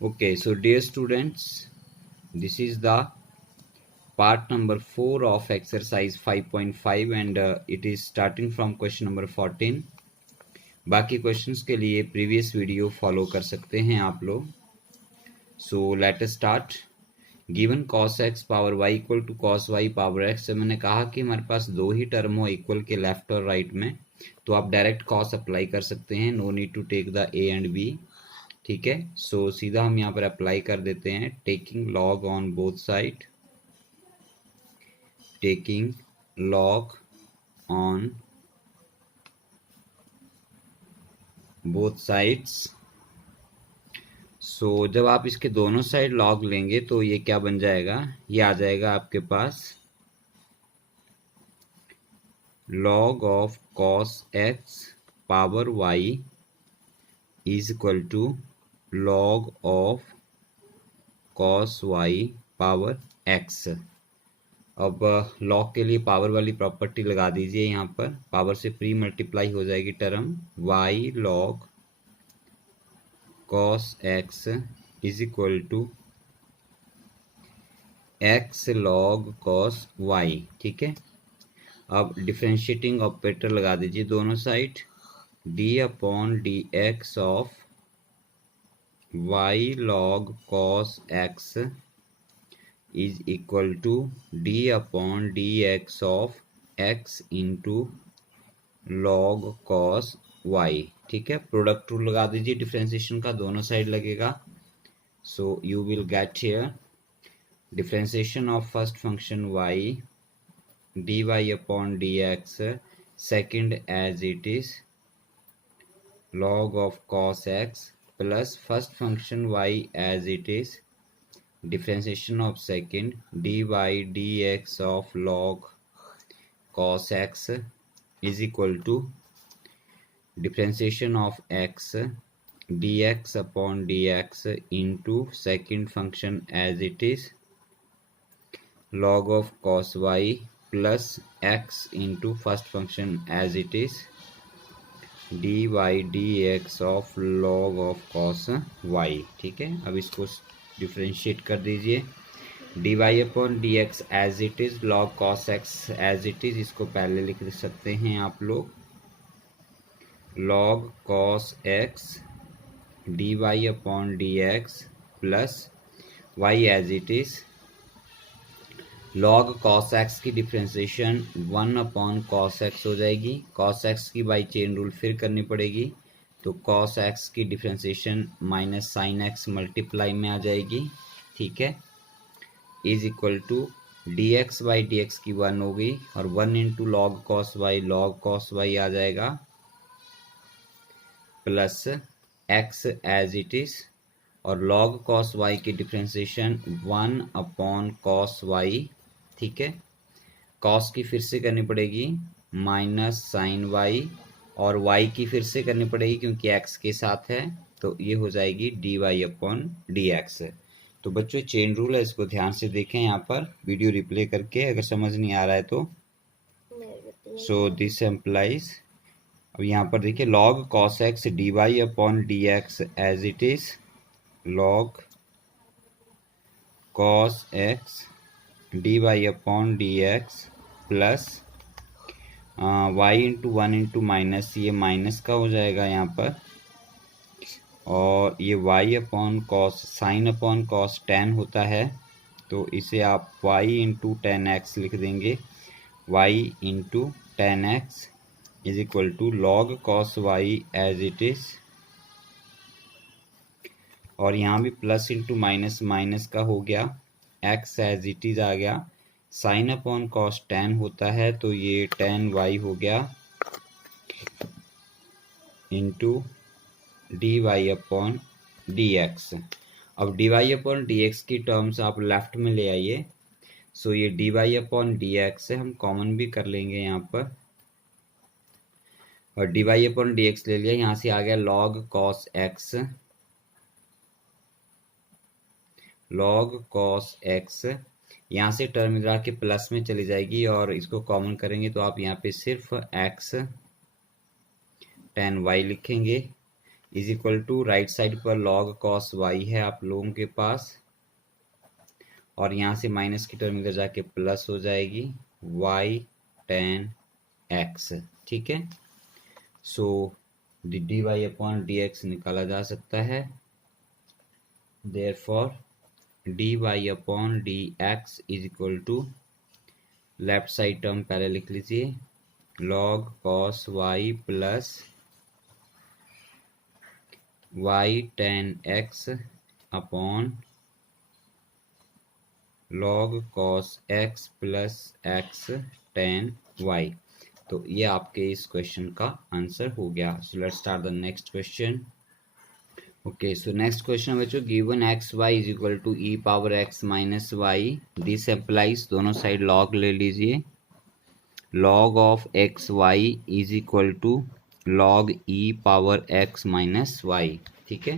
Okay, so dear students, this is the part number 4 of exercise 5.5 and it is starting from question number 14. बाकी questions के लिए previous video follow कर सकते हैं आप लोग. So let us start. Given cos x power y equal to cos y power x. से मैंने कहा कि हमारे पास दो ही टर्म हो इक्वल के लेफ्ट और राइट में, तो आप डायरेक्ट cos अप्लाई कर सकते हैं. No need to take the a and b. ठीक है, सो सीधा हम यहाँ पर अप्लाई कर देते हैं. Taking log on both side, taking log on both sides. So जब आप इसके दोनों साइड लॉग लेंगे तो ये क्या बन जाएगा, ये आ जाएगा आपके पास log of cos x power y is equal to log of cos y power x. अब लॉग के लिए पावर वाली प्रॉपर्टी लगा दीजिए. यहाँ पर पावर से प्री मल्टीप्लाई हो जाएगी term y log cos x is equal to x log cos y. ठीक है, अब डिफरेंशिएटिंग ऑपरेटर लगा दीजिए दोनों side. d upon d x of y log cos x is equal to d upon d x of x into log cos y. ठीक है, product rule लगा दीजिए डिफरेंशिएशन का, दोनों साइड लगेगा. So you will get here differentiation of first function y dy upon dx, second as it is log of cos x plus first function y as it is differentiation of second dy dx of log cos x is equal to differentiation of x dx upon dx into second function as it is log of cos y plus x into first function as it is dy dx of log of cos y. ठीक है, अब इसको differentiate कर दीजिए. dy upon d x as it is log cos x as it is, इसको पहले लिख सकते हैं आप लोग log cos x dy upon d x plus y as it is log cos x की डिफरेंशिएशन 1 अपॉन cos x हो जाएगी. cos x की बाई चेन रूल फिर करनी पड़ेगी, तो cos x की differentiation minus sine x multiply में आ जाएगी. ठीक है, is equal to d x by d x की 1 होगी और 1 इंटू लॉग cos y आ जाएगा plus x as it is और log cos y की डिफरेंशिएशन 1 अपॉन cos y. ठीक है, cos की फिर से करनी पड़ेगी माइनस साइन y और y की फिर से करनी पड़ेगी क्योंकि x के साथ है, तो ये हो जाएगी dy अपॉन डी एक्स. तो बच्चों चेन रूल है, इसको ध्यान से देखें यहाँ पर वीडियो रिप्ले करके, अगर समझ नहीं आ रहा है तो. सो दिस एम्प्लाइज, अब यहाँ पर देखिए log cos x dy upon d x as it is log cos x dy upon d x plus y into 1 into minus, ये माइनस का हो जाएगा यहाँ पर, और ये y upon cos sine upon cos tan होता है, तो इसे आप y इंटू टेन एक्स लिख देंगे. y into tan x is equal to log cos y as it is, और यहाँ भी प्लस इंटू माइनस माइनस का हो गया, x एज इट इज आ गया. साइन अपॉन कॉस tan होता है, तो ये tan y हो गया into d y upon d x. अब d y upon d x की टर्म्स आप लेफ्ट में ले आइए. सो ये d y upon d x है, हम कॉमन भी कर लेंगे यहाँ पर, और d y upon d x ले लिया. यहाँ से आ गया log cos x, log cos x. यहाँ से टर्म इधर आके प्लस में चली जाएगी और इसको कॉमन करेंगे तो आप यहाँ पे सिर्फ x tan y लिखेंगे. Is equal to right side पर log cos y है आप लोगों के पास, और यहाँ से माइनस की टर्म इधर जाके प्लस हो जाएगी y tan x। ठीक है, सो dy अपॉन dx निकाला जा सकता है, therefore dy upon dx is equal to, left side term पहले लिख लीजिए, log cos y plus y tan x upon log cos x plus x tan y। तो ये आपके इस क्वेश्चन का आंसर हो गया। So let's start the next question. Okay, so next question बच्चों, given x y is equal to e power x minus y, this applies, दोनों side log ले लीजिए, log of x y is equal to log e power x minus y. ठीक है,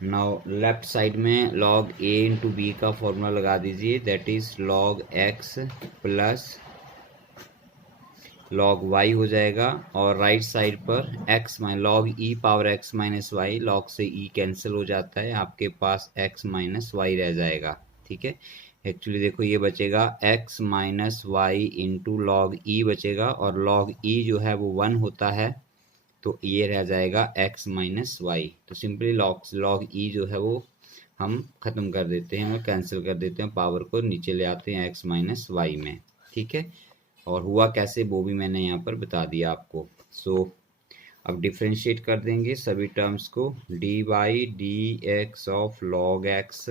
now left side में log a into b का formula लगा दीजिए, that is log x plus log y हो जाएगा, और राइट साइड पर x minus log e power x minus y, log से e कैंसिल हो जाता है, आपके पास x माइनस वाई रह जाएगा। ठीक है, एक्चुअली देखो ये बचेगा x minus y into log e बचेगा, और log e जो है वो 1 होता है, तो ये रह जाएगा x माइनस वाई। तो सिंपली log e जो है वो हम खत्म कर देते हैं और कैंसिल कर देते हैं, पावर को नीचे ले आते हैं x माइनस वाई में। ठीक है, और हुआ कैसे वो भी मैंने यहाँ पर बता दिया आपको। सो अब डिफ्रेंशिएट कर देंगे सभी टर्म्स को, d by d x of log x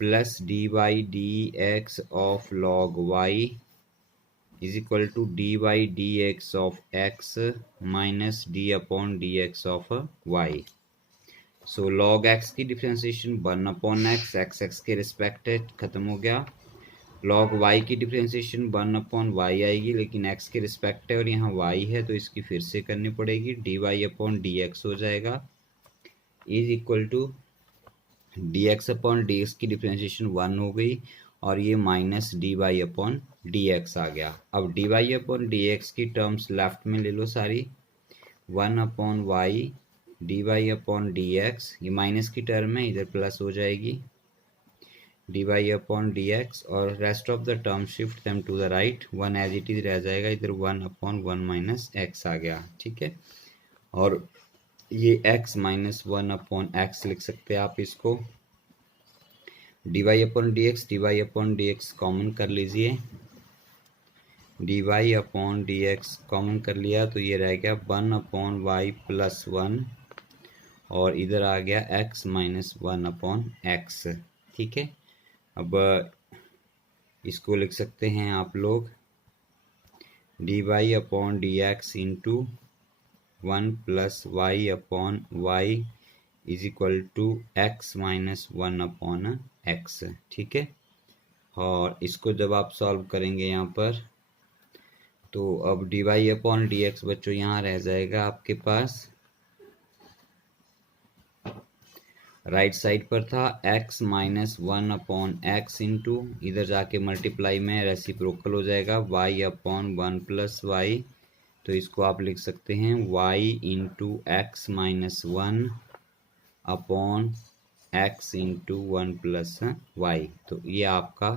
plus d by d x of log y is equal to d by d x of x minus d upon d x of y. So log x की differentiation 1 upon x, x x के respect खत्म हो गया। log y की differentiation 1 upon y आएगी, लेकिन x के respect है और यहाँ y है, तो इसकी फिर से करनी पड़ेगी, dy अपॉन dx हो जाएगा, is equal to dx upon dx की डिफ्रेंसिएशन 1 हो गई, और ये माइनस dy अपॉन dx आ गया। अब dy अपॉन dx की टर्म्स लेफ्ट में ले लो सारी, 1 upon y dy upon dx, ये माइनस की टर्म है, इधर प्लस हो जाएगी, dy अपॉन dx, और rest of the term shift them to the right, 1 as it is रह जाएगा, इधर 1 अपॉन 1 माइनस एक्स आ गया। ठीक है, और ये x माइनस 1 अपॉन एक्स लिख सकते हैं आप इसको, dy अपॉन dx कॉमन कर लीजिए, dy अपॉन dx कॉमन कर लिया तो ये रह गया 1 अपॉन वाई प्लस 1, और इधर आ गया x माइनस 1 अपॉन एक्स। ठीक है, अब इसको लिख सकते हैं आप लोग dy upon d x into 1 plus y upon y is equal to x minus 1 upon x. ठीक है, और इसको जब आप सॉल्व करेंगे यहाँ पर, तो अब dy अपॉन डी एक्स बच्चों यहाँ रह जाएगा आपके पास, राइट साइड पर था x minus 1 upon x into, इधर जाके मल्टीप्लाई में रेसिप्रोकल हो जाएगा y अपॉन 1 प्लस वाई, तो इसको आप लिख सकते हैं y into x minus 1 upon x into 1 plus y. तो ये आपका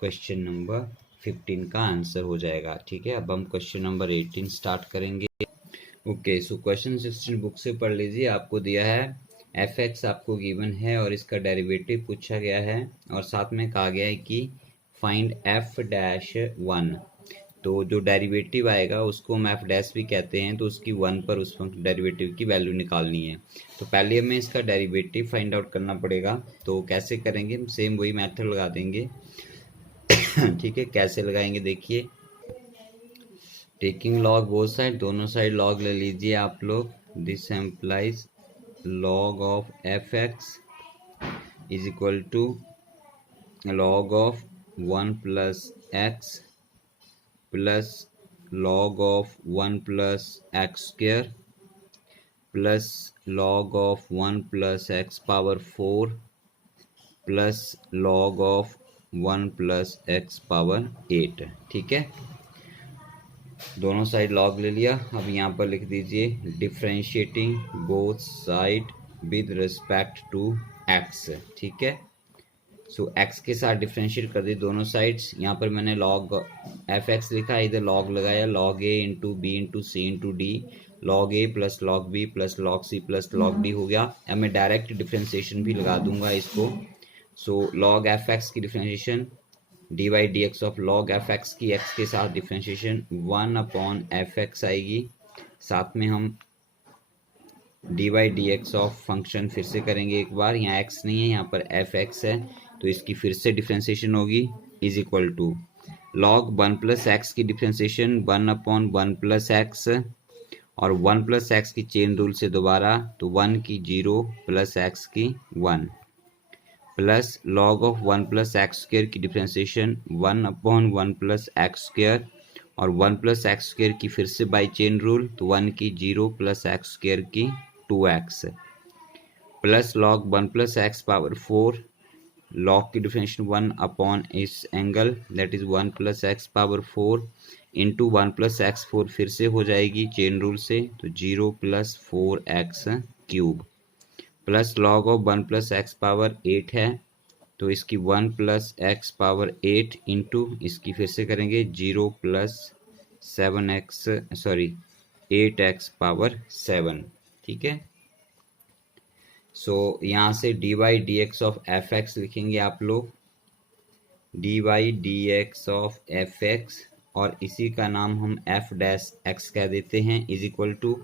क्वेश्चन नंबर 15 का आंसर हो जाएगा। ठीक है, अब हम क्वेश्चन नंबर 18 स्टार्ट करेंगे। ओके, सो क्वेश्चन 16 बुक से पढ़ लीजिए, आपको दिया है एफ एक्स आपको गिवन है और इसका डेरिवेटिव पूछा गया है, और साथ में कहा गया है कि फाइंड एफ डैश 1। तो जो डेरिवेटिव आएगा उसको हम एफ डैश भी कहते हैं, तो उसकी 1 पर उस डेरिवेटिव की वैल्यू निकालनी है। तो पहले हमें इसका डेरिवेटिव फाइंड आउट करना पड़ेगा, तो कैसे करेंगे, सेम वही मेथड लगा देंगे। ठीक है, कैसे लगाएंगे देखिए, टेकिंग लॉग बोथ साइड, दोनों साइड लॉग ले लीजिए आप लोग, this implies log of fx is equal to log of 1 plus x plus log of 1 plus x square plus log of 1 plus x power 4 plus log of 1 plus x power 8। ठीक है, दोनों side log ले लिया। अब यहाँ पर लिख दीजिए differentiating both side with respect to x. ठीक है, सो एक्स के साथ डिफ्रेंशिएट कर दी दोनों साइड्स। यहाँ पर मैंने लॉग एफ एक्स लिखा है, इधर लॉग लगाया, log a into b into c into d, log a plus log b plus log c plus log d हो गया। अब मैं डायरेक्ट डिफ्रेंशिएशन भी लगा दूंगा इसको। सो लॉग एफ एक्स की differentiation D by d x of log F x की एक्स के साथ डिफ्रेंशिएशन 1/f(x) आएगी। साथ में हम D by d x of function फिर से करेंगे एक बार, यहाँ x नहीं है, यहाँ पर एफ एक्स है, तो इसकी फिर से डिफ्रेंशिएशन होगी is equal to log 1+x की डिफ्रेंशिएशन 1/1+x और 1+x की चेन रूल से दोबारा, तो 1 की 0 प्लस x की 1 प्लस लॉग ऑफ 1+x² की डिफ्रेंशिएशन 1/1+x² और 1+x² की फिर से बाई चेन रूल, तो 1 की 0 प्लस x² की 2x plus log 1+x⁴ log की डिफ्रेंशिएशन 1 इस angle that is 1+x⁴ into 1+x⁴ फिर से हो जाएगी चेन रूल से, तो 0 plus 4x³ plus log of 1+x⁸ है, तो इसकी 1+x⁸ इंटू इसकी फिर से करेंगे 0 प्लस 8x�7। ठीक है, सो यहाँ से D by d x of F x लिखेंगे आप लोग, D by d x of F x, और इसी का नाम हम एफ डैश एक्स कह देते हैं, is equal to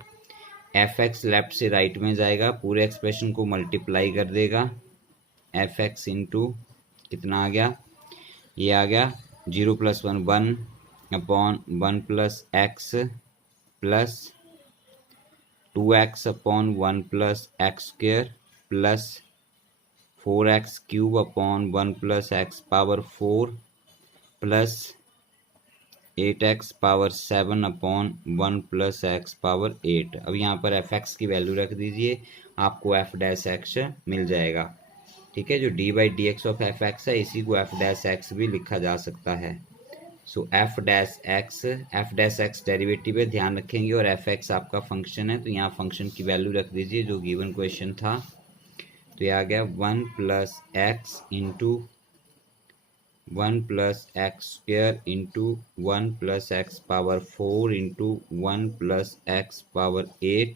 f x left से राइट में जाएगा, पूरे एक्सप्रेशन को मल्टीप्लाई कर देगा, एफ एक्स इंटू कितना आ गया, ये आ गया 0 + 1 1/1+x plus 2x/1+x² plus 4x³ 1+x⁴ plus 8x⁻7/1+x⁸। अब यहाँ पर एफ एक्स की वैल्यू रख दीजिए, आपको एफ डैश एक्स मिल जाएगा। ठीक है, जो D by d x of F x है, इसी को एफ डैश एक्स भी लिखा जा सकता है। सो एफ डैश एक्स डेरिवेटिव है, ध्यान रखेंगे, और एफ एक्स आपका फंक्शन है, तो यहाँ फंक्शन की वैल्यू रख दीजिए जो गिवन क्वेश्चन था। तो ये आ गया 1+x into 1+x² into 1+x⁴ into 1+x⁸।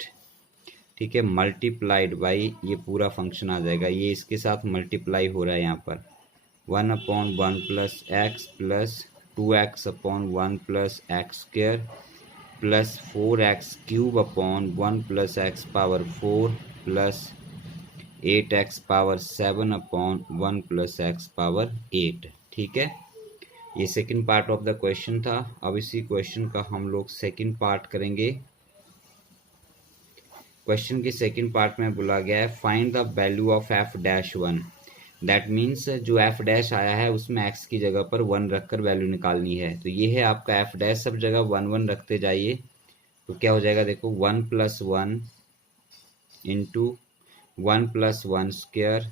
ठीक है, मल्टीप्लाइड बाई ये पूरा फंक्शन आ जाएगा, ये इसके साथ मल्टीप्लाई हो रहा है यहाँ पर 1/1+x plus 2x/1+x² plus 4x³ 1+x⁴ plus 8x⁻7/1+x⁸। ठीक है, ये second part of the question था। अब इसी क्वेश्चन का हम लोग सेकंड पार्ट करेंगे। क्वेश्चन के सेकंड पार्ट में बोला गया है find the value of F dash 1। That means जो एफ डैश आया है उसमें एक्स की जगह पर 1 रखकर वैल्यू निकालनी है। तो ये है आपका एफ डैश, सब जगह 1 1 रखते जाइए, तो क्या हो जाएगा, देखो 1+1 into 1+1²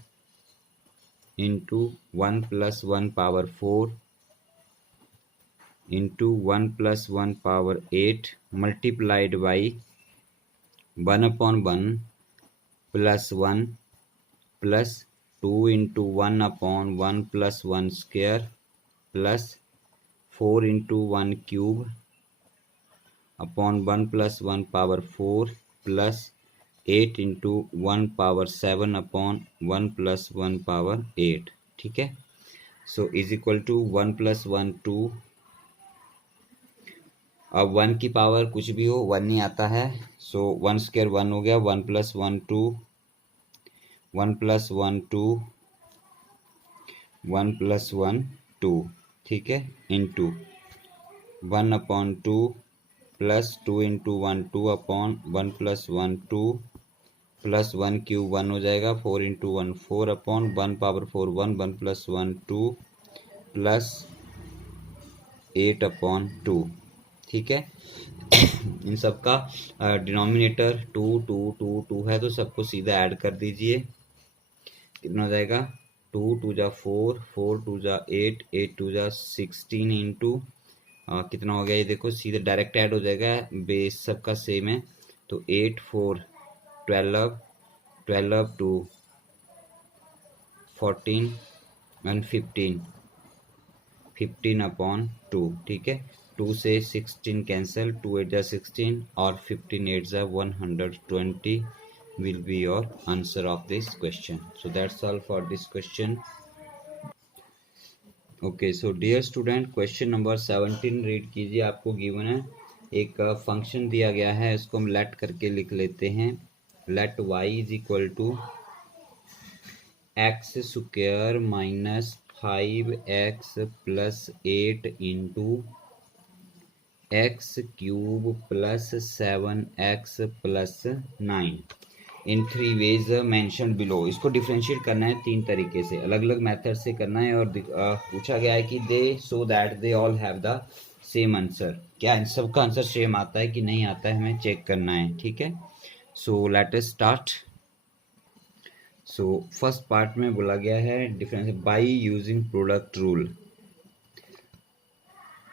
into 1+1⁴ into 1+1⁸ multiplied by 1/1 plus 1 plus 2 into 1/1+1² plus 4 into 1³ 1+1⁴ plus 8 into 1⁻7/1+1⁸। ठीक है, सो इज इक्वल टू 1+1 2। अब 1 की पावर कुछ भी हो 1 नहीं आता है, सो 1² 1 हो गया, 1+1 2 1+1 2 1+1 2। ठीक है, इंटू 1/2 प्लस 2 इंटू 1 2/1+1 2 प्लस 1³ 1 हो जाएगा, 4 इंटू 1 4/1⁴ 1 1+1 2 प्लस 8/2। ठीक है, इन सब का डिनोमिनेटर 2 2 2 2 है, तो सबको सीधा ऐड कर दीजिए, कितना हो जाएगा, 2 2 जा 4 4 2 जा 8 8 2 जा 16 इंटू कितना हो गया ये देखो, सीधे डायरेक्ट ऐड हो जाएगा, बेस सबका सेम है। तो 8 4 12, 12 2 14 एंड 15, 15/2, ठीक है। 2 से 16 कैंसिल, 2 8 जा 16 और 15 8 जा 120 will be your answer of this question. So that's all for this question. Okay, so dear student, question number 17 read कीजिए। आपको गिवन है एक फंक्शन दिया गया है, इसको हम लेट करके लिख लेते हैं। Let y is equal to x square minus 5x plus 8 into x cube plus 7x plus 9 in 3 ways mentioned below. इसको डिफरेंशिएट करना है 3 तरीके से, अलग अलग मेथड से करना है। और पूछा गया है कि they so that they all have the same answer. क्या इन सबका आंसर सेम आता है कि नहीं आता है, हमें चेक करना है, ठीक है। So let us start. So first part में बोला गया है difference by using product rule.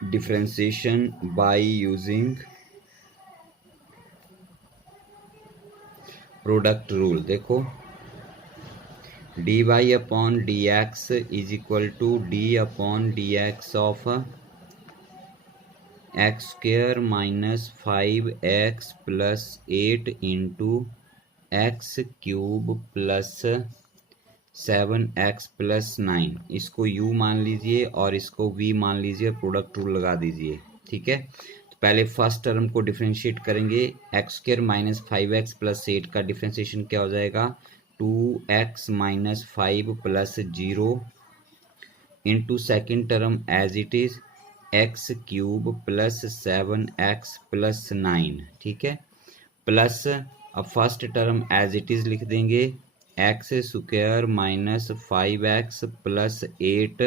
Differentiation by using product rule. देखो, dy upon dx is equal to d upon dx of x square minus 5x plus 8 into x cube plus 7x plus 9। इसको u मान लीजिए और इसको v मान लीजिए, product rule लगा दीजिए, ठीक है। तो पहले फर्स्ट टर्म को डिफरेंशिएट करेंगे। X square minus 5x plus 8 का डिफरेंशिएशन क्या हो जाएगा, 2x minus 5 plus 0 into second term as it is x cube plus 7x plus 9, ठीक है। प्लस अब first term as it is लिख देंगे, x square minus 5x plus 8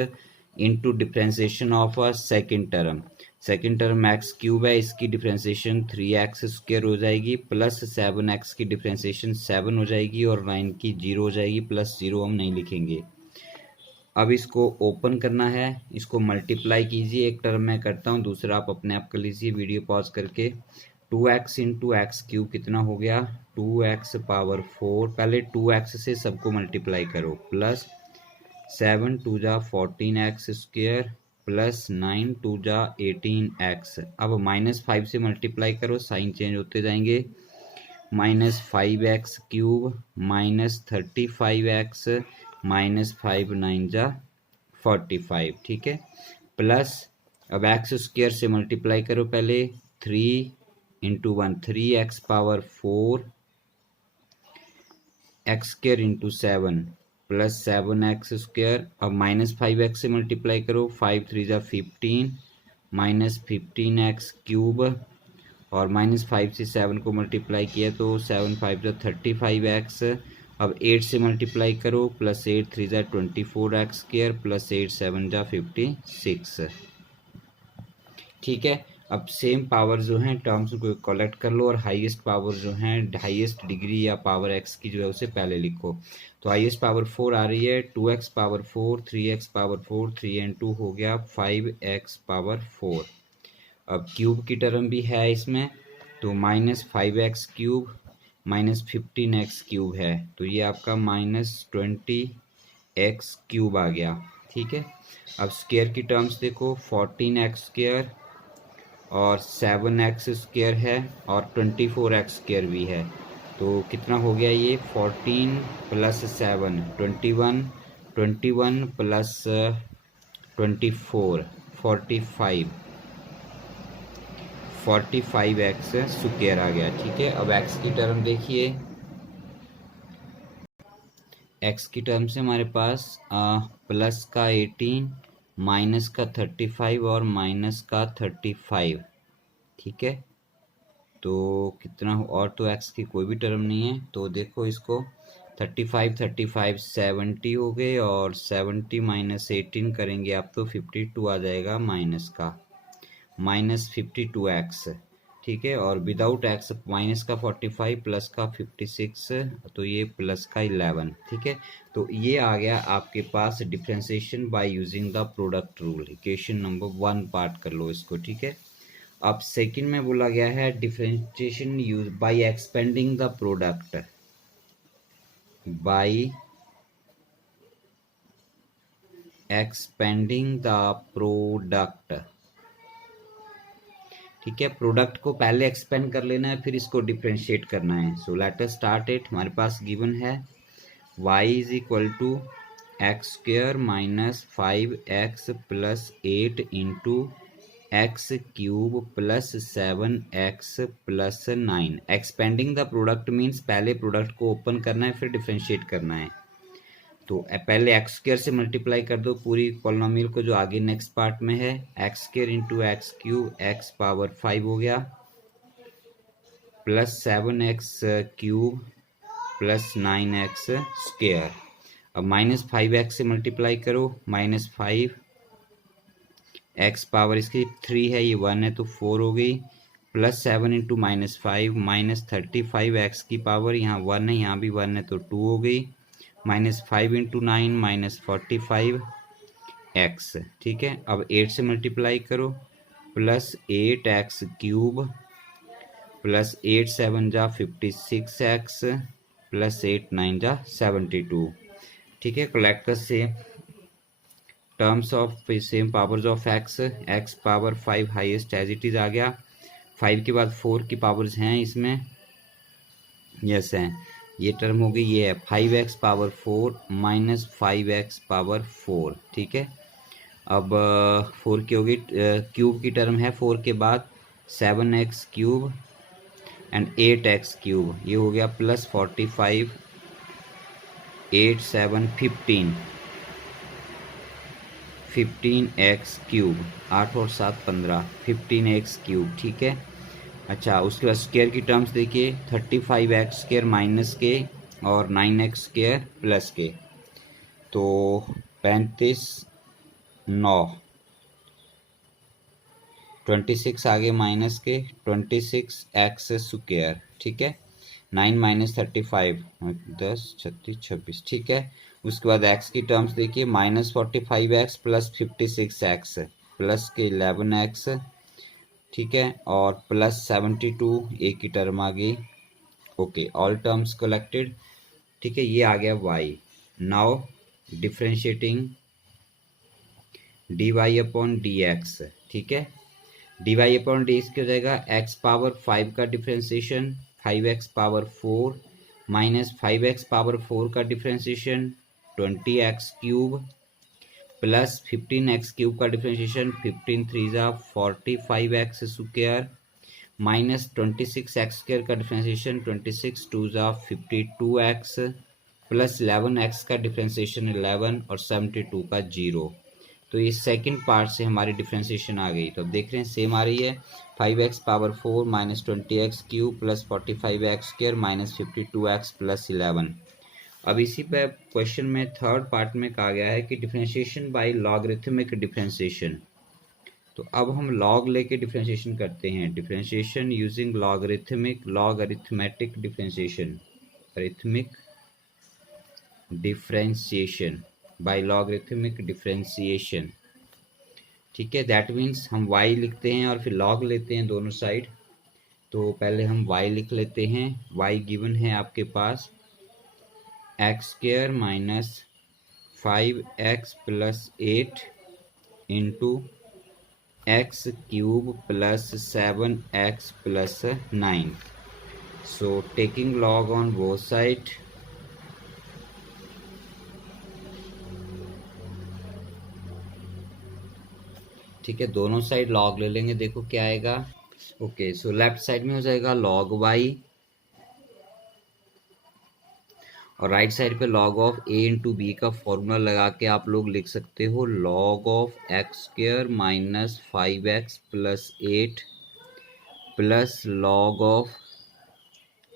into differentiation of second term. Second term x cube है, इसकी differentiation 3x square हो जाएगी, plus 7x की डिफ्रेंसिएशन 7 हो जाएगी और 9 की 0 हो जाएगी। प्लस 0 हम नहीं लिखेंगे। अब इसको ओपन करना है, इसको मल्टीप्लाई कीजिए। एक टर्म मैं करता हूँ, दूसरा आप अपने आप कर लीजिए वीडियो पॉज करके। 2x इंटू एक्स क्यूब कितना हो गया, 2x पावर 4। पहले 2x से सबको मल्टीप्लाई करो, प्लस 7 2 जा 14x स्क्वायर प्लस 9 2 जा 18x। अब माइनस 5 से मल्टीप्लाई करो, साइन चेंज होते जाएंगे। Minus 5x cube minus 35x minus 5 9 जा 45, ठीक है। प्लस अब एक्स स्क्वायर से मल्टीप्लाई करो, पहले 3 into 1 3x power 4 x square into 7 plus 7x square. अब माइनस 5x से मल्टीप्लाई करो, 5 3 जा 15 माइनस 15x क्यूब और माइनस 5 से 7 को मल्टीप्लाई किया तो 7 5 जा 35x। अब 8 से मल्टीप्लाई करो, प्लस 8 3 जा 24x स्क्वायर प्लस 8 7 जा 56, ठीक है। अब सेम पावर जो है टर्म्स को कलेक्ट कर लो और हाईएस्ट पावर जो है हाईएस्ट डिग्री या पावर एक्स की जो है उसे पहले लिखो। तो हाईएस्ट पावर 4 आ रही है, 2x power 4 3x power 4 3 and 2 हो गया 5x पावर 4। अब क्यूब की टर्म भी है इसमें, तो minus 5x cube minus 15x cube है, तो ये आपका माइनस 20x क्यूब आ गया, ठीक है। अब स्क्वायर की टर्म्स देखो, 14x स्क्वायर और 7x स्क्वायर है और 24x स्क्वायर भी है, तो कितना हो गया ये 14 प्लस 7 21 21 प्लस 24 45x स्क्वायर आ गया, ठीक है। अब x की टर्म देखिए, x की टर्म से हमारे पास प्लस का 18 माइनस का 35 और माइनस का 35, ठीक है। तो कितना और तो x की कोई भी टर्म नहीं है, तो देखो इसको 35 35 70 हो गए और 70 माइनस 18 करेंगे आप तो 52 आ जाएगा माइनस का, माइनस 52x, ठीक है, और विदाउट एक्स माइनस का 45 प्लस का 56, तो ये प्लस का 11। ठीक है, तो ये आ गया आपके पास differentiation by using the product rule. Equation number 1 part कर लो इसको। ठीक है, अब सेकंड में बोला गया है differentiation use by expanding the product, by expanding the product. ठीक है, प्रोडक्ट को पहले एक्सपेंड कर लेना है, फिर इसको डिफ्रेंशिएट करना है। So let us start it. हमारे पास गिवन है y is equal to x square minus 5x plus 8 into x cube plus 7x plus 9। Expanding the product means पहले प्रोडक्ट को ओपन करना है, फिर डिफ्रेंशिएट करना है। तो पहले एक्स स्क्र से मल्टीप्लाई कर दो पूरी पॉलिनोमियल को जो आगे नेक्स्ट पार्ट में है। X square into x cube x power 5 हो गया, plus 7x cube plus 9x square. अब माइनस 5x से मल्टीप्लाई करो, माइनस 5 एक्स पावर इसकी 3 है, ये 1 है तो 4 हो गई, plus 7 into minus 5 minus 35 x की पावर, यहाँ 1 है यहाँ भी 1 है तो 2 हो गई, माइनस 5 इंटू 9 माइनस 45 एक्स। ठीक है, अब 8 से मल्टीप्लाई करो, प्लस 8 एक्स क्यूब प्लस 8 7 जा 56 एक्स प्लस 8 9 जा 72। ठीक है, collect the same terms of same powers of x. X power 5 highest as it is आ गया, 5 के बाद 4 की पावर्स हैं इसमें, यस हैं, ये टर्म हो गई, ये है 5x power 4 minus 5x power 4। ठीक है, अब 4 की होगी, क्यूब की टर्म है 4 के बाद 7x cube and 8x cube, ये हो गया प्लस 45 8 7 15x क्यूब, 8 और 7 15 15x क्यूब। ठीक है, अच्छा उसके बाद स्क्वायर की टर्म्स देखिए, 35x स्क्वायर माइनस के और 9x स्क्वायर प्लस के, तो 35 9 26 आगे माइनस के 26x स्क्वायर। ठीक है, 9 माइनस 35 10 36 26। ठीक है, उसके बाद x की टर्म्स देखिए, minus 45x plus 56x plus के 11x। ठीक है, और प्लस 72 ए की टर्म आ गई। Okay, all terms collected. ठीक है, ये आ गया y। Now differentiating dy upon dx। ठीक है, dy अपॉन dx क्या हो जाएगा, x पावर 5 का differentiation 5x power 4 minus 5x power 4 का differentiation 20x cube plus 15x cube का डिफ्रेंशिएशन 15 3 जा 45x square minus 26x square का डिफ्रेंशिएशन 26 2 जा 52x प्लस 11x का डिफ्रेंशिएशन 11 और 72 का 0। तो ये सेकंड पार्ट से हमारी डिफ्रेंशिएशन आ गई। तो अब देख रहे हैं सेम आ रही है, 5x power 4 minus 20x cube plus 45x square minus 52x plus 11। अब इसी पे क्वेश्चन में थर्ड पार्ट में कहा गया है कि डिफ्रेंशिएशन बाय लॉगरिथमिक डिफ्रेंशिएशन। तो अब हम लॉग लेके डिफ्रेंशिएशन करते हैं, differentiation using logarithmic differentiation, arithmetic differentiation by logarithmic differentiation. ठीक है, दैट मीन्स हम y लिखते हैं और फिर लॉग लेते हैं दोनों साइड। तो पहले हम y लिख लेते हैं, y गिवन है आपके पास x square minus 5x plus 8 into x cube plus 7x plus 9। So taking log on both side, ठीक है, दोनों साइड लॉग ले लेंगे, देखो क्या आएगा। ओके, सो लेफ्ट साइड में हो जाएगा लॉग y और राइट साइड पे log of a into b का फॉर्मूला लगा के आप लोग लिख सकते हो log of x square minus 5x plus 8 plus log of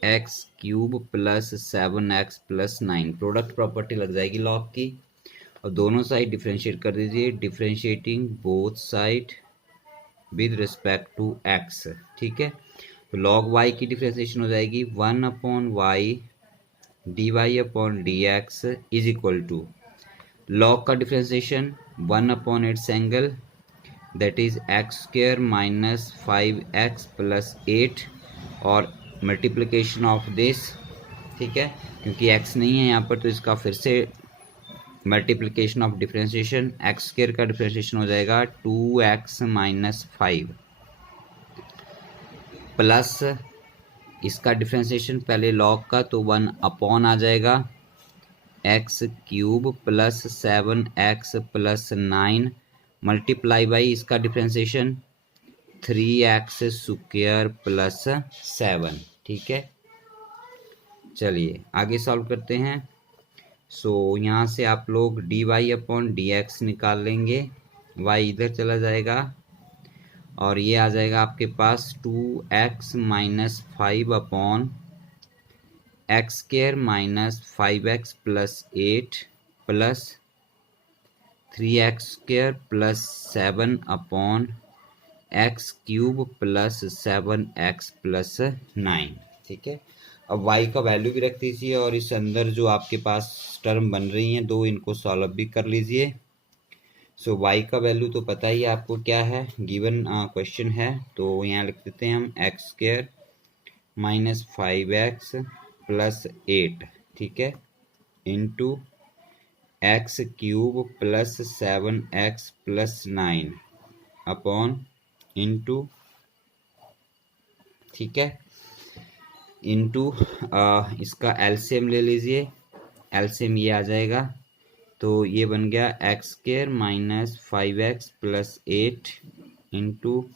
x cube plus 7x plus 9। Product property लग जाएगी लॉग की, और दोनों साइड डिफ्रेंशिएट कर दीजिए, differentiating both side with respect to x। ठीक है, तो log y की डिफ्रेंसिएशन हो जाएगी 1/y dy/dx is equal to log का differentiation 1/its angle that is x² minus 5x plus 8 और मल्टीप्लिकेशन ऑफ दिस, ठीक है, क्योंकि x नहीं है यहाँ पर तो इसका फिर से मल्टीप्लिकेशन ऑफ डिफ्रेंसिएशन, x² का डिफ्रेंसिएशन हो जाएगा 2x माइनस 5 प्लस इसका डिफ्रेंसिएशन पहले लॉग का तो 1 आ जाएगा x³ plus 7x plus 9 multiply by इसका डिफ्रेंसिएशन 3x² प्लस 7, ठीक है। चलिए आगे सॉल्व करते हैं। सो यहाँ से आप लोग dy/dx निकाल लेंगे, y इधर चला जाएगा और ये आ जाएगा आपके पास 2x minus 5/x² minus 5x plus 8 plus 3x² plus 7/x³ plus 7x plus 9, ठीक है। अब y का वैल्यू भी रख दीजिए और इस अंदर जो आपके पास टर्म बन रही हैं दो, इनको सॉल्व भी कर लीजिए। सो y का वैल्यू तो पता ही आपको क्या है, गिवन क्वेश्चन है, तो यहाँ लिख देते हैं हम x² माइनस 5x प्लस 8, ठीक है, into x³ plus 7x plus 9 upon into, ठीक है, इंटू इसका एलसीएम ले लीजिए, एलसीएम ये आ जाएगा तो ये बन गया x² minus 5x plus 8 into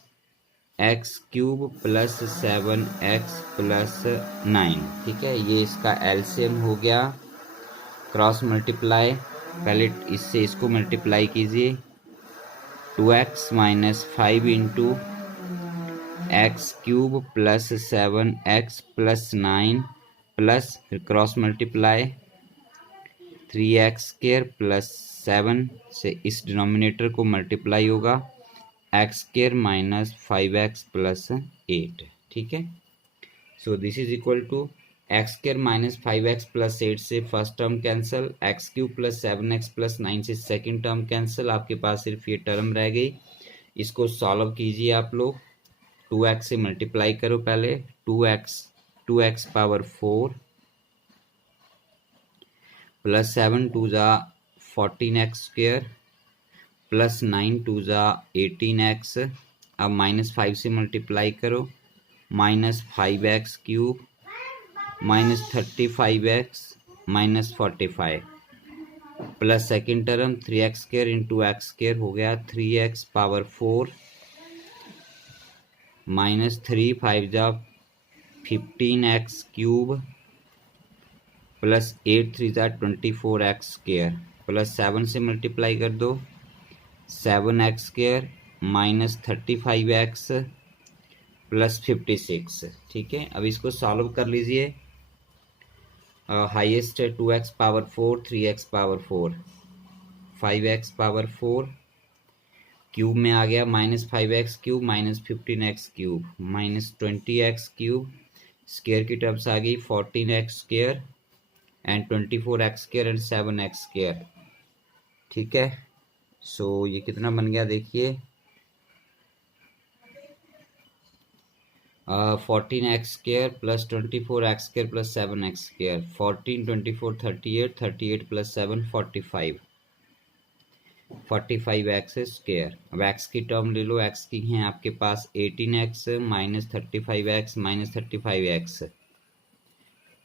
x³ plus 7x plus 9, ठीक है, ये इसका एलसीएम हो गया। क्रॉस मल्टीप्लाई, पहले इससे इसको मल्टीप्लाई कीजिए, 2x minus 5 into x³ plus 7x plus 9 plus फिर क्रॉस मल्टीप्लाई 3x² प्लस 7 से इस डिनोमिनेटर को मल्टीप्लाई होगा x² माइनस 5x प्लस 8, ठीक है। So this is equal to x² minus 5x plus 8 से first term cancel, x³ plus 7x plus 9 से second term cancel, आपके पास सिर्फ ये टर्म रह गई। इसको सॉल्व कीजिए आप लोग, 2x से मल्टीप्लाई करो पहले, 2x पावर 4 प्लस 7 2 जा 14x² प्लस 9 2 जा 18x, अब माइनस 5 से मल्टीप्लाई करो, minus 5x³ minus 35x minus 45 plus second term 3x² into x² हो गया 3x पावर 4 माइनस 3 5 जा 15x³ प्लस 8 3 जा 24x² प्लस 7 से मल्टीप्लाई कर दो, 7x² माइनस 35x प्लस 56, ठीक है। अब इसको सॉल्व कर लीजिए, हाईएस्ट है 2x power 4 3x power 4 5x power 4 cube में आ गया minus 5x³ minus 15x³ minus 20x³ square की टर्म्स आ गई 14x² and 24x² and 7x², ठीक है। सो ये कितना बन गया देखिए, 14x² plus 24x² plus 7x², 14 24 38 38 plus 7 45 45x²। अब x की टर्म ले लो, x की हैं आपके पास 18x minus 35x minus 35x,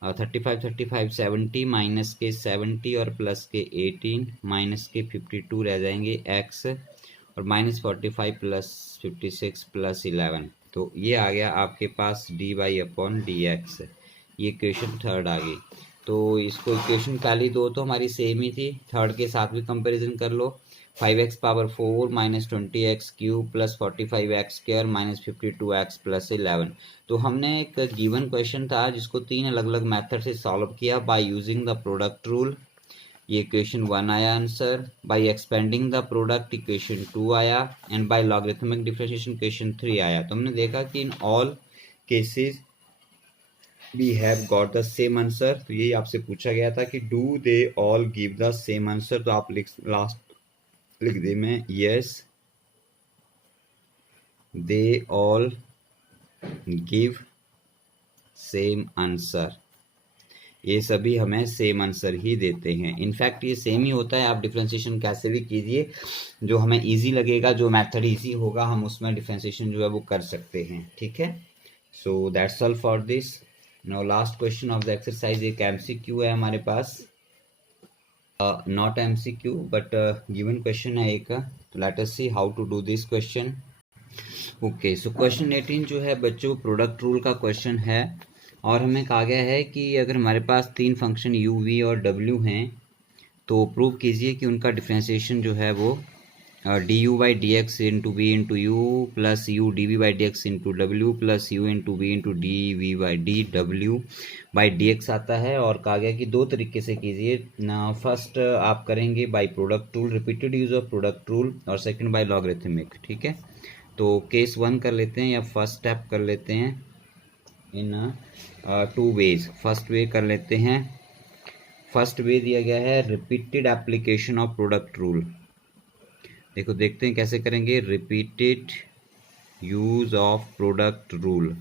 35 35 70 minus के 70 और प्लस के 18 माइनस के 52 रह जाएंगे x और माइनस 45 प्लस 56 प्लस 11, तो ये आ गया आपके पास dy/dx, ये इक्वेशन थर्ड आ गई। तो इसको इक्वेशन पहली दो तो हमारी सेम ही थी, थर्ड के साथ भी कंपैरिजन कर लो, 5x power 4 minus 20x³ plus 45x² minus 52x plus 11। तो हमने एक गिवन क्वेश्चन था जिसको 3 अलग अलग मेथड से सॉल्व किया by using the product rule, ये इक्वेशन 1 आया answer, by expanding the product equation 2 आया and by logarithmic differentiation equation 3 आया। तो हमने देखा कि in all cases we have got the same answer. तो यही आपसे पूछा गया था कि do they all give the same answer. तो आप लास्ट लिख दे में yes they all give same answer. ये सभी हमें सेम आंसर ही देते हैं। इनफैक्ट ये सेम ही होता है, आप डिफ्रेंशिएशन कैसे भी कीजिए, जो हमें इजी लगेगा, जो मेथड इजी होगा, हम उसमें डिफ्रेंशिएशन जो है वो कर सकते हैं। ठीक है, so that's all for this. Now last question of the exercise एक एमसीक्यू है हमारे पास, not MCQ but given question है एक। तो let us see how to do this question. Okay, so question 18 जो है बच्चों प्रोडक्ट रूल का क्वेश्चन है, और हमें कहा गया है कि अगर हमारे पास तीन फंक्शन u, v और w हैं तो प्रूव कीजिए कि उनका डिफ्रेंशिएशन जो है वो D u by d x into v into you plus U D we by d x into डब्ल्यू plus you into v into D we by D W by d x आता है। और कहा गया कि दो तरीके से कीजिए ना, फर्स्ट आप करेंगे by product rule, repeated use of product rule, और सेकंड बाई लॉगरिथमिक। ठीक है, तो केस 1 कर लेते हैं या फर्स्ट स्टेप कर लेते हैं इन 2 वेज। फर्स्ट वे कर लेते हैं। फर्स्ट वे दिया गया है repeated application of product rule. देखो देखते हैं कैसे करेंगे, repeated use of product rule.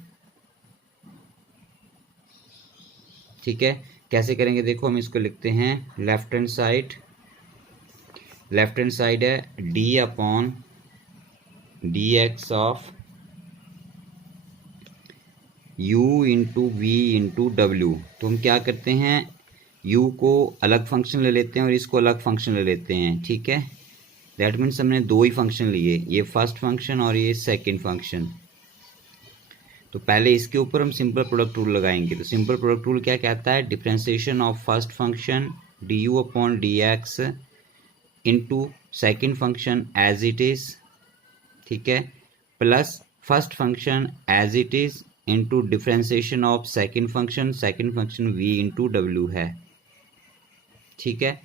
ठीक है, कैसे करेंगे देखो, हम इसको लिखते हैं लेफ्ट हैंड साइड है d upon d x of u into v into डब्ल्यू। तो हम क्या करते हैं, u को अलग फंक्शन ले लेते हैं और इसको अलग फंक्शन ले लेते हैं। ठीक है, दैट मीन्स हमने दो ही फंक्शन लिए, ये फर्स्ट फंक्शन और ये सेकंड फंक्शन। तो पहले इसके ऊपर हम सिंपल प्रोडक्ट रूल लगाएंगे। तो सिंपल प्रोडक्ट रूल क्या कहता है, differentiation of first function d u upon d x into second function as it is, ठीक है, plus first function as it is into differentiation of second function v into डब्ल्यू है। ठीक है,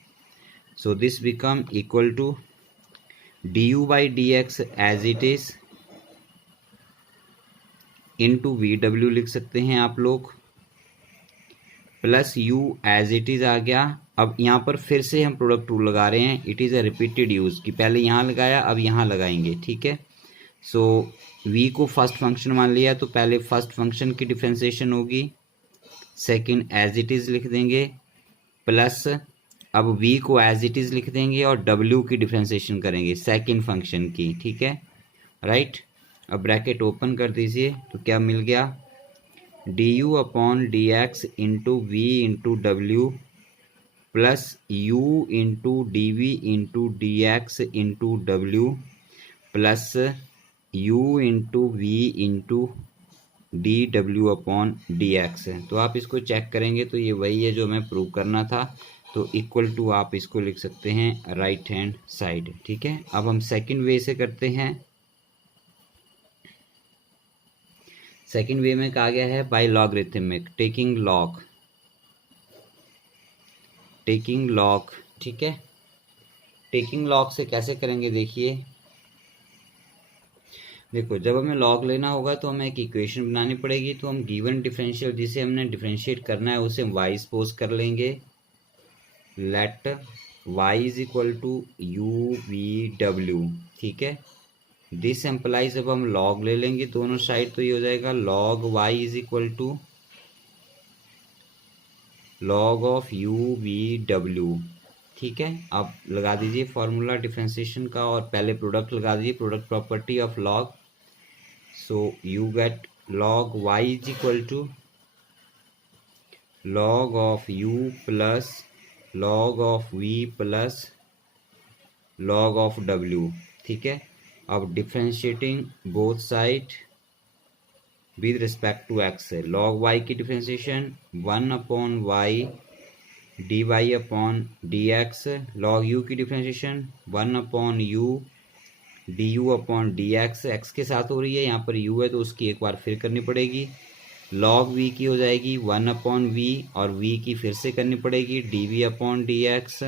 so this become equal to d u by d x as it is into v डब्ल्यू लिख सकते हैं आप लोग, plus u as it is आ गया। अब यहाँ पर फिर से हम प्रोडक्ट रूल लगा रहे हैं, it is a repeated use, कि पहले यहाँ लगाया अब यहाँ लगाएंगे। ठीक है, सो v को फर्स्ट फंक्शन मान लिया तो पहले फर्स्ट फंक्शन की डिफ्रेंशिएशन होगी, सेकंड एज इट इज़ लिख देंगे, प्लस अब v को एज इट इज़ लिख देंगे और w की डिफ्रेंशिएशन करेंगे सेकंड फंक्शन की। ठीक है, राइट। अब ब्रैकेट ओपन कर दीजिए, तो क्या मिल गया, D u upon d x into v into डब्ल्यू plus you into D we into D x into डब्ल्यू plus u into v into D डब्ल्यू अपॉन डी एक्स है। तो आप इसको चेक करेंगे तो ये वही है जो हमें प्रूव करना था। तो इक्वल टू आप इसको लिख सकते हैं राइट हैंड साइड। ठीक है, अब हम सेकंड वे से करते हैं। सेकंड वे में कहा गया है बाय लॉगरिथमिक, टेकिंग लॉग। ठीक है, टेकिंग लॉग से कैसे करेंगे देखिए, देखो जब हमें लॉग लेना होगा तो हमें एक इक्वेशन बनानी पड़ेगी। तो हम गिवन डिफरेंशियल जिसे हमने डिफरेंशिएट करना है उसे हम y सपोज कर लेंगे, let y is equal to u v डब्ल्यू। ठीक है, दिस एम्प्लाइज, अब हम लॉग ले लेंगे दोनों साइड तो ये हो जाएगा log y is equal to log of u v डब्ल्यू। ठीक है, अब लगा दीजिए फॉर्मूला डिफरेंशिएशन का और पहले प्रोडक्ट लगा दीजिए, product property of log. So you get log y is equal to log of u plus log of v plus log of w। ठीक है, अब differentiating both side with respect to x है, log y की differentiation 1 upon y d y upon d x, log u की differentiation 1 upon u d u upon d x, x के साथ हो रही है, यहाँ पर u है तो उसकी एक बार फिर करनी पड़ेगी। लॉग v की हो जाएगी 1 अपॉन वी और v की फिर से करनी पड़ेगी d v upon d x,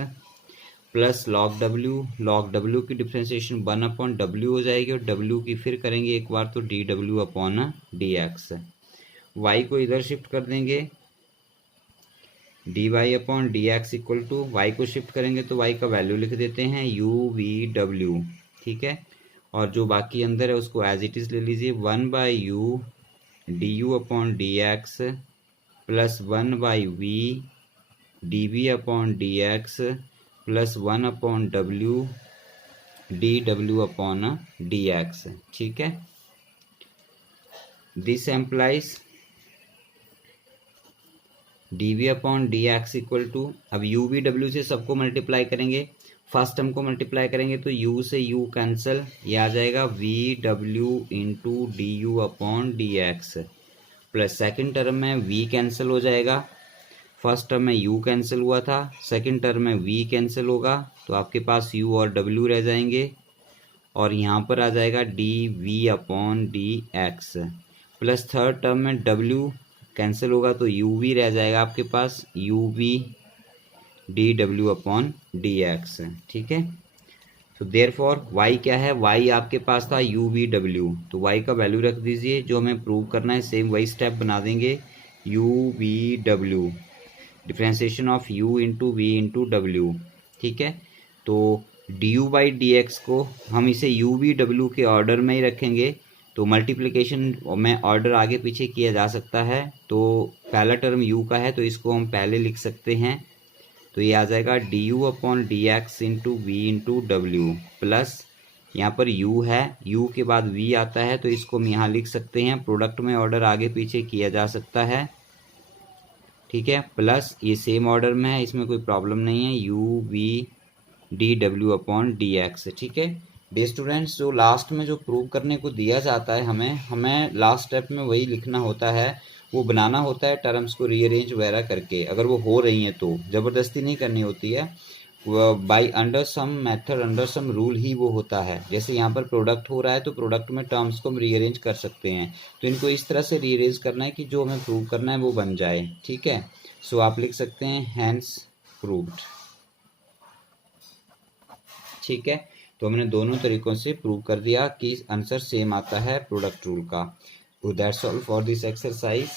plus log w की डिफ्रेंशिएशन 1 अपॉन w हो जाएगी और w की फिर करेंगे एक बार तो डी डब्ल्यू अपॉन डी एक्स। y को इधर शिफ्ट कर देंगे, dy upon d x equal to y को शिफ्ट करेंगे तो y का वैल्यू लिख देते हैं u/v/w, ठीक है। और जो बाकी अंदर है उसको एज इट इज ले लीजिए, 1/u du upon d x plus 1/v dv upon d x plus 1 upon w dw upon d x, ठीक है। This implies dv upon d x equal to, अब u v w से सबको multiply करेंगे, first term को multiply करेंगे तो u से u कैंसिल, ये आ जाएगा v w into D u upon d x, plus second term में v कैंसिल हो जाएगा, फर्स्ट टर्म में u कैंसिल हुआ था, सेकेंड टर्म में v कैंसिल होगा तो आपके पास u और w रह जाएंगे, और यहाँ पर आ जाएगा d v upon d x, plus third term में w कैंसिल होगा तो u v रह जाएगा आपके पास, u v डी डब्ल्यू अपॉन डी एक्स, ठीक है। तो देयरफॉर y क्या है, y आपके पास था u v w, तो y का वैल्यू रख दीजिए, जो हमें प्रूव करना है सेम वही स्टेप बना देंगे, u v w differentiation of u into v into डब्ल्यू, ठीक है। तो du बाई डी एक्स को हम इसे u v w के ऑर्डर में ही रखेंगे, तो मल्टीप्लिकेशन में ऑर्डर आगे पीछे किया जा सकता है, तो पहला टर्म u का है तो इसको हम पहले लिख सकते हैं, तो ये आ जाएगा d u upon d x into v into डब्ल्यू, प्लस यहाँ पर u है, u के बाद v आता है तो इसको हम यहाँ लिख सकते हैं, प्रोडक्ट में ऑर्डर आगे पीछे किया जा सकता है, ठीक है। प्लस ये सेम ऑर्डर में है, इसमें कोई प्रॉब्लम नहीं है, u v डी डब्ल्यू अपॉन डी एक्स, ठीक है। डे स्टूडेंट्स, जो लास्ट में जो प्रूव करने को दिया जाता है हमें लास्ट स्टेप में वही लिखना होता है, वो बनाना होता है टर्म्स को रीअरेंज वगैरह करके, अगर वो हो रही हैं तो ज़बरदस्ती नहीं करनी होती है, by under some method under some rule ही वो होता है। जैसे यहाँ पर प्रोडक्ट हो रहा है तो प्रोडक्ट में टर्म्स को हम रीअरेंज कर सकते हैं, तो इनको इस तरह से रीअरेंज करना है कि जो हमें प्रूव करना है वो बन जाए, ठीक है। सो आप लिख सकते हैं हैंस प्रूव्ड, ठीक है। तो हमने दोनों तरीकों से प्रूव कर दिया कि आंसर सेम आता है प्रोडक्ट रूल का। That's all for this exercise.